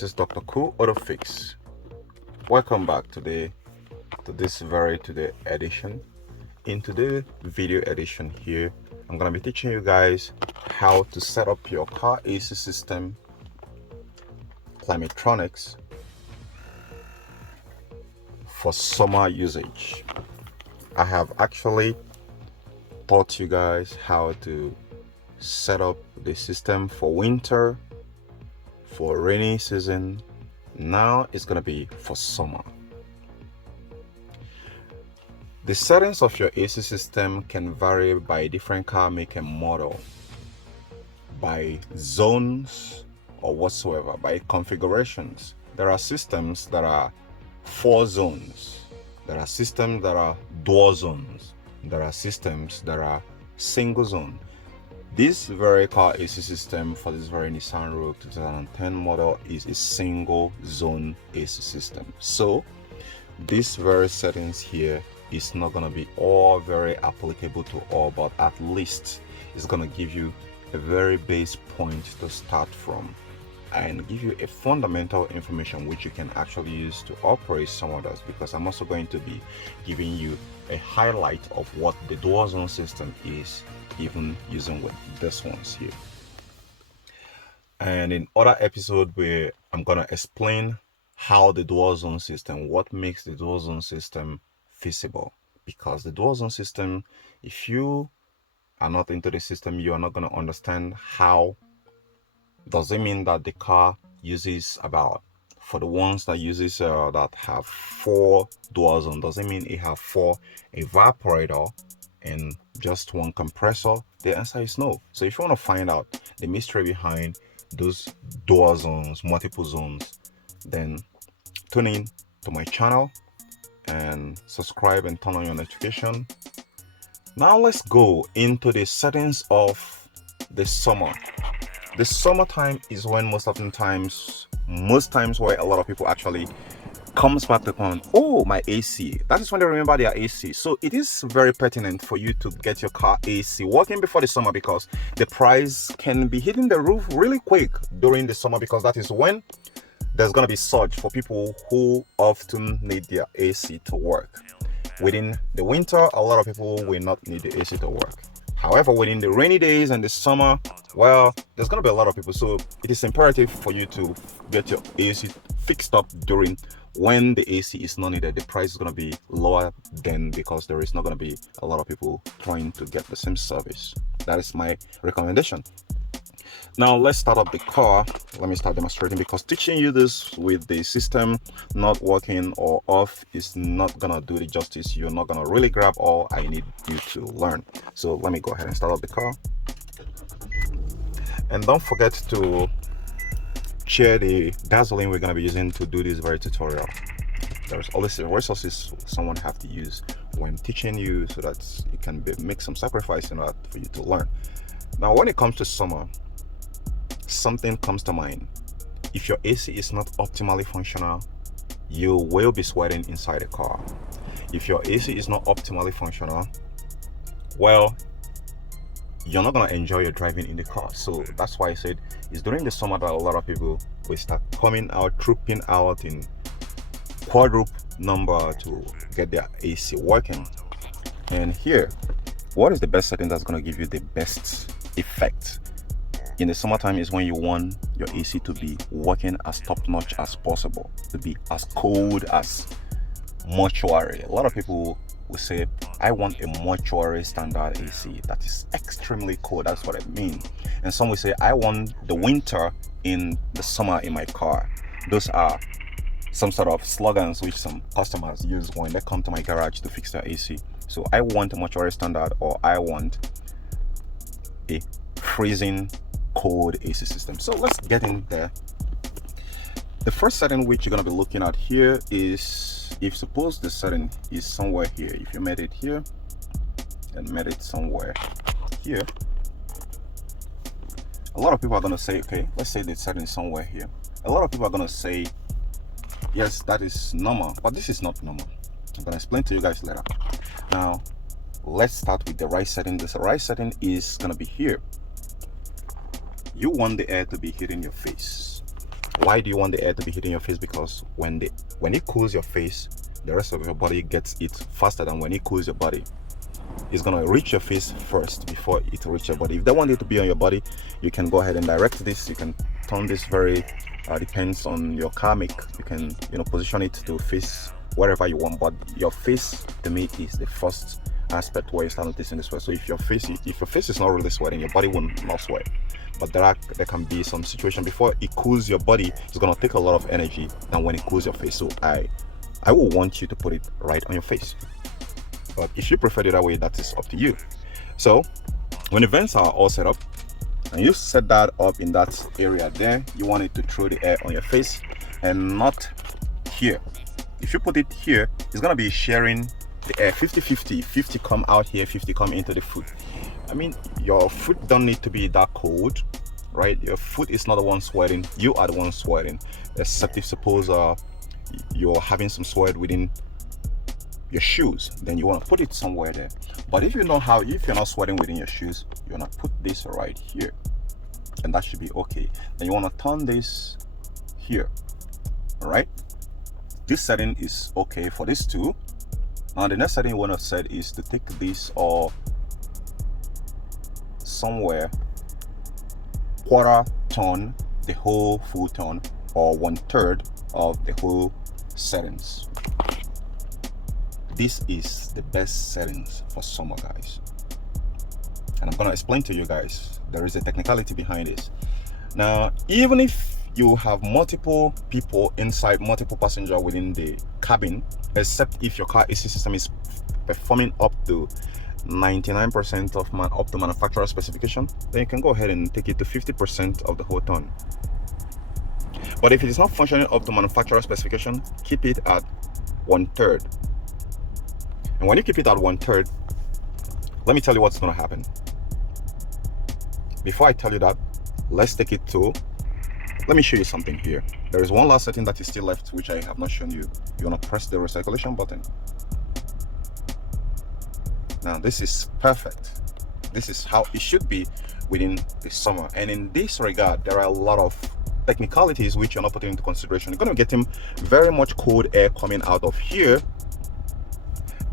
this is Dr. Cool AutoFix. Welcome back today to this today edition. In today's video edition here, I'm going to be teaching you guys how to set up your car AC system, Climatronics, for summer usage. I have actually taught you guys how to set up the system for winter, for rainy season. Now it's going to be for summer. The settings of your AC system can vary by different car make and model, by zones or whatsoever, by configurations. There are systems that are 4 zones. There are systems that are dual zones. There are systems that are single zone. This very car AC system for this very Nissan Rogue 2010 model is a single zone AC system. So this very settings here is not going to be all very applicable to all, but at least it's going to give you a very base point to start from and give you a fundamental information which you can actually use to operate some others, because I'm also going to be giving you a highlight of what the dual zone system is, even using with this ones here. And in other episode where I'm going to explain how the dual zone system, what makes the dual zone system feasible, because the dual zone system, if you are not into the system, you are not going to understand how does it mean that the car uses about, for the ones that uses that have 4 dual zone, does it mean it have 4 evaporator and just 1 compressor? The answer is no. So if you want to find out the mystery behind those dual zones, multiple zones, then tune in to my channel and subscribe and turn on your notification. Now let's go into the settings of the summer. The summertime is when most times where a lot of people actually comes back to point, oh, my AC. That is when they remember their AC. So it is very pertinent for you to get your car AC working before the summer, because the price can be hitting the roof really quick during the summer, because that is when there's going to be surge for people who often need their AC to work. Within the winter, a lot of people will not need the AC to work. However, within the rainy days and the summer, well, there's going to be a lot of people. So it is imperative for you to get your AC fixed up during when the AC is not needed. The price is going to be lower then, because there is not going to be a lot of people trying to get the same service. That is my recommendation. Now let's start up the car. Let me start demonstrating, because teaching you this with the system not working or off is not gonna do the justice. You're not gonna really grab all I need you to learn. So let me go ahead and start up the car. And don't forget to share the gasoline we're gonna be using to do this very tutorial. There's always resources someone have to use when teaching you, so that you can make some sacrifice in order for you to learn. Now when it comes to summer, something comes to mind. If your AC is not optimally functional, you will be sweating inside the car. If your AC is not optimally functional, well, you're not going to enjoy your driving in the car. So that's why I said it's during the summer that a lot of people will start coming out, trooping out in quadruple number to get their AC working. And here, what is the best setting that's going to give you the best effect in the summertime is when you want your AC to be working as top-notch as possible, to be as cold as mortuary. A lot of people will say, I want a mortuary standard AC that is extremely cold. That's what I mean. And some will say, I want the winter in the summer in my car. Those are some sort of slogans which some customers use when they come to my garage to fix their AC. So I want a mortuary standard, or I want a freezing cold AC system. So let's get in there. The first setting which you're going to be looking at here is, if suppose the setting is somewhere here, if you made it here and made it somewhere here, a lot of people are going to say, okay, let's say the setting is somewhere here. A lot of people are going to say, yes, that is normal, but this is not normal. I'm going to explain to you guys later. Now let's start with the right setting. This right setting is going to be here. You want the air to be hitting your face. Why do you want the air to be hitting your face? Because when it cools your face, the rest of your body gets it faster than when it cools your body. It's gonna reach your face first before it reaches your body. If they want it to be on your body, you can go ahead and direct this. You can turn this very depends on your car make. You can position it to face wherever you want, but your face to me is the first aspect where you start noticing the sweat. So if your face is not really sweating, your body will not sweat. But there can be some situation before it cools your body. It's gonna take a lot of energy than when it cools your face. So I will want you to put it right on your face. But if you prefer it that way, that is up to you. So when the vents are all set up and you set that up in that area there, you want it to throw the air on your face and not here. If you put it here, it's gonna be sharing the air 50-50. 50 come out here, 50 come into the foot. I mean, your foot don't need to be that cold, right? Your foot is not the one sweating, you are the one sweating. Except if suppose you're having some sweat within your shoes, then you want to put it somewhere there. But if you're not sweating within your shoes, you want to put this right here, and that should be okay. Then you want to turn this here. All right, this setting is okay for this too. Now the next setting you want to set is to take this or somewhere quarter turn the whole full turn, or 1/3 of the whole settings. This is the best settings for summer, guys, and I'm gonna explain to you guys. There is a technicality behind this. Now, even if you have multiple people inside, multiple passenger within the cabin, except if your car AC system is performing up to 99% of up to manufacturer specification, then you can go ahead and take it to 50% of the whole ton. But if it is not functioning up to manufacturer specification, keep it at 1/3. And when you keep it at 1/3, let me tell you what's going to happen. Before I tell you that, let's take it to, let me show you something here. There is one last setting that is still left, which I have not shown you. You want to press the recirculation button. Now this is perfect. This is how it should be within the summer. And in this regard, there are a lot of technicalities which you're not putting into consideration. You're going to be getting very much cold air coming out of here.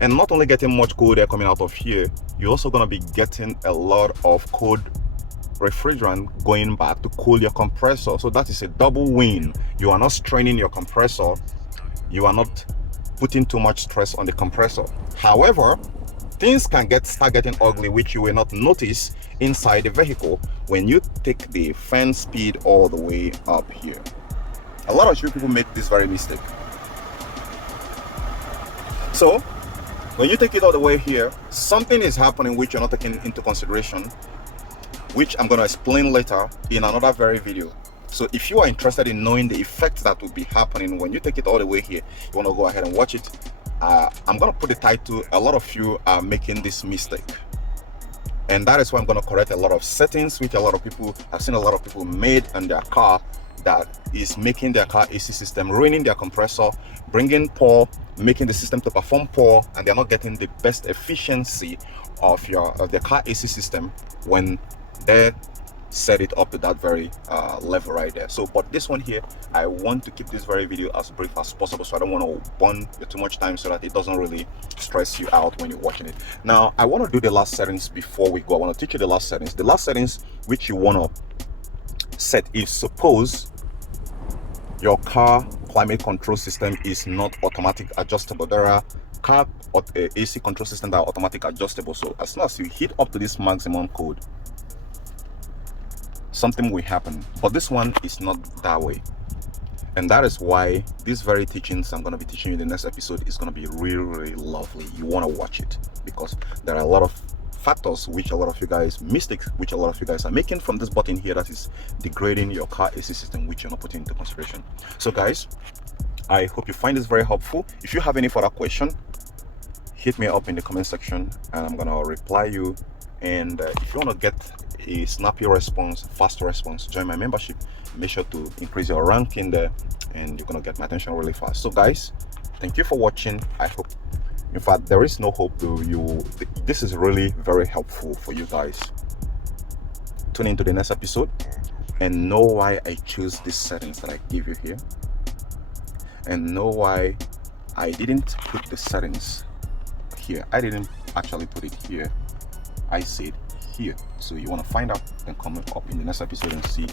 And not only getting much cold air coming out of here, you're also going to be getting a lot of cold refrigerant going back to cool your compressor. So that is a double win. You are not straining your compressor. You are not putting too much stress on the compressor. However, things can start getting ugly, which you will not notice inside the vehicle when you take the fan speed all the way up here. A lot of you people make this very mistake. So when you take it all the way here, something is happening which you're not taking into consideration, which I'm going to explain later in another very video. So if you are interested in knowing the effects that will be happening when you take it all the way here, you want to go ahead and watch it. I'm going to put the title, a lot of you are making this mistake. And that is why I'm going to correct a lot of settings which I've seen a lot of people made on their car, that is making their car AC system, ruining their compressor, making the system to perform poor, and they're not getting the best efficiency of the car AC system when they set it up to that very level right there. So but this one here, I want to keep this very video as brief as possible, so I don't want to burn you too much time so that it doesn't really stress you out when you're watching it. Now I want to do the last settings before we go. I want to teach you the last settings which you want to set if suppose your car climate control system is not automatic adjustable. There are car AC control systems that are automatic adjustable. So as soon as you hit up to this maximum code, something will happen. But this one is not that way. And that is why these very teachings I'm going to be teaching you in the next episode is going to be really, really lovely. You want to watch it because there are a lot of factors which a lot of you guys mistakes which a lot of you guys are making from this button here that is degrading your car AC system, which you're not putting into consideration. So guys, I hope you find this very helpful. If you have any further question, hit me up in the comment section and I'm gonna reply you. And if you want to get a snappy response, fast response, join my membership. Make sure to increase your rank in there and you're gonna get my attention really fast. So guys, thank you for watching. I hope, in fact, there is no hope to you. This is really very helpful for you guys. Tune into the next episode and know why I choose these settings that I give you here, and know why I didn't put the settings here. I didn't actually put it here, I said here. So you want to find out, then come up in the next episode and see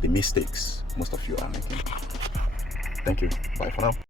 the mistakes most of you are making. Thank you. Bye for now.